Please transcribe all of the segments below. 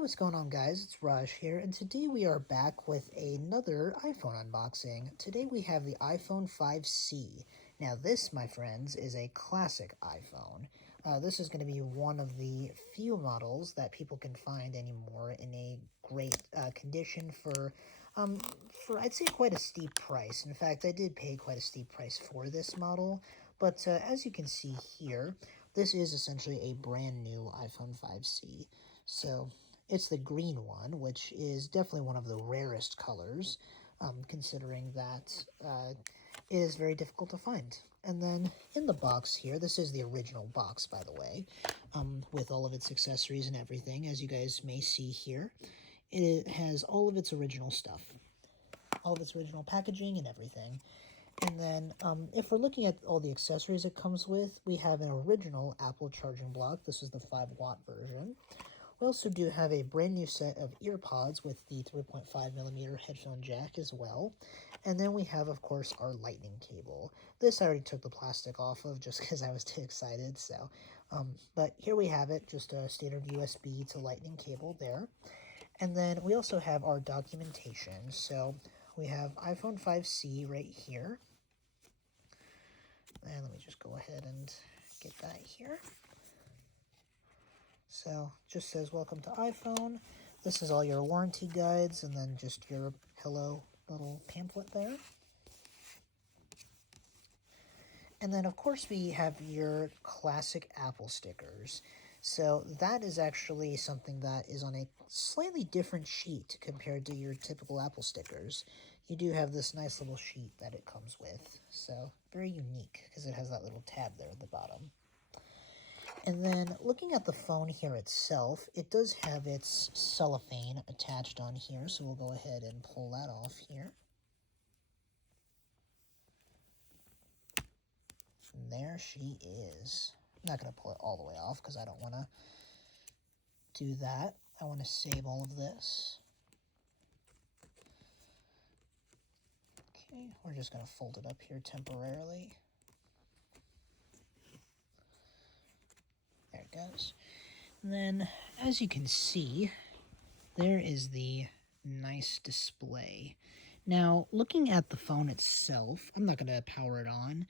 what's going on, guys? It's Raj here, and today we are back with another iPhone unboxing. Today we have the iPhone 5C. Now this, my friends, is a classic iPhone. This is going to be one of the few models that people can find anymore in a great condition for I'd say quite a steep price. In fact, I did pay quite a steep price for this model, but as you can see here, this is essentially a brand new iPhone 5C. So it's the green one, which is definitely one of the rarest colors, considering that it is very difficult to find. And then in the box here, this is the original box, by the way, with all of its accessories and everything, as you guys may see here. It has all of its original stuff, all of its original packaging and everything. And then if we're looking at all the accessories it comes with, we have an original Apple charging block. This is the 5-watt version. We also do have a brand new set of earpods with the 3.5mm headphone jack as well. And then we have, of course, our lightning cable. This I already took the plastic off of just because I was too excited. So, but here we have it, just a standard USB to lightning cable there. And then we also have our documentation. So we have iPhone 5C right here. And let me just go ahead and get that here. So just says welcome to iPhone. This is all your warranty guides and then just your hello little pamphlet there. And then of course we have your classic Apple stickers. So that is actually something that is on a slightly different sheet compared to your typical Apple stickers. You do have this nice little sheet that it comes with. So very unique because it has that little tab there at the bottom. And then looking at the phone here itself, it does have its cellophane attached on here, so we'll go ahead and pull that off here. And there she is. I'm not going to pull it all the way off because I don't want to do that. I want to save all of this. Okay, we're just going to fold it up here temporarily. There it goes. And then, as you can see, there is the nice display. Now, looking at the phone itself, I'm not going to power it on,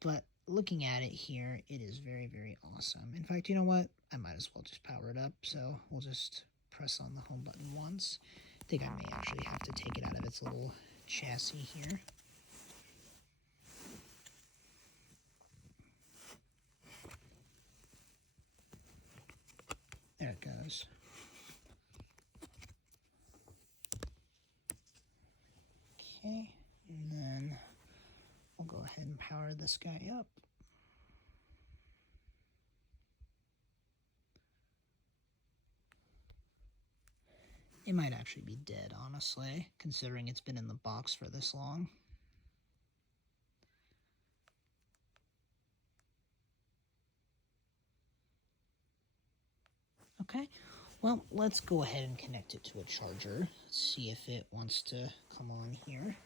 but looking at it here, it is very, very awesome. In fact, you know what? I might as well just power it up, so we'll just press on the home button once. I think I may actually have to take it out of its little chassis here. There it goes. Okay, and then we'll go ahead and power this guy up. It might actually be dead, honestly, considering it's been in the box for this long. Okay, well, let's go ahead and connect it to a charger. Let's see if it wants to come on here.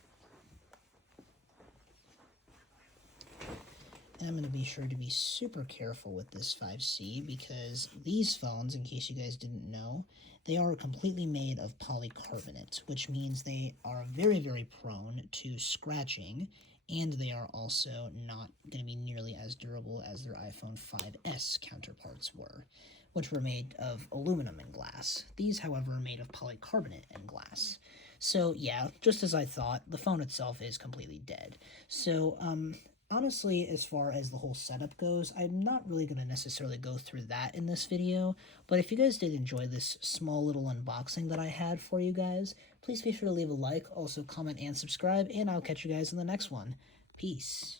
And I'm going to be sure to be super careful with this 5C because these phones, in case you guys didn't know, they are completely made of polycarbonate, which means they are very, very prone to scratching, and they are also not going to be nearly as durable as their iPhone 5S counterparts were, which were made of aluminum and glass. These, however, are made of polycarbonate and glass. So yeah, just as I thought, the phone itself is completely dead. So, honestly, as far as the whole setup goes, I'm not really going to necessarily go through that in this video, but if you guys did enjoy this small little unboxing that I had for you guys, please be sure to leave a like, also comment and subscribe, and I'll catch you guys in the next one. Peace.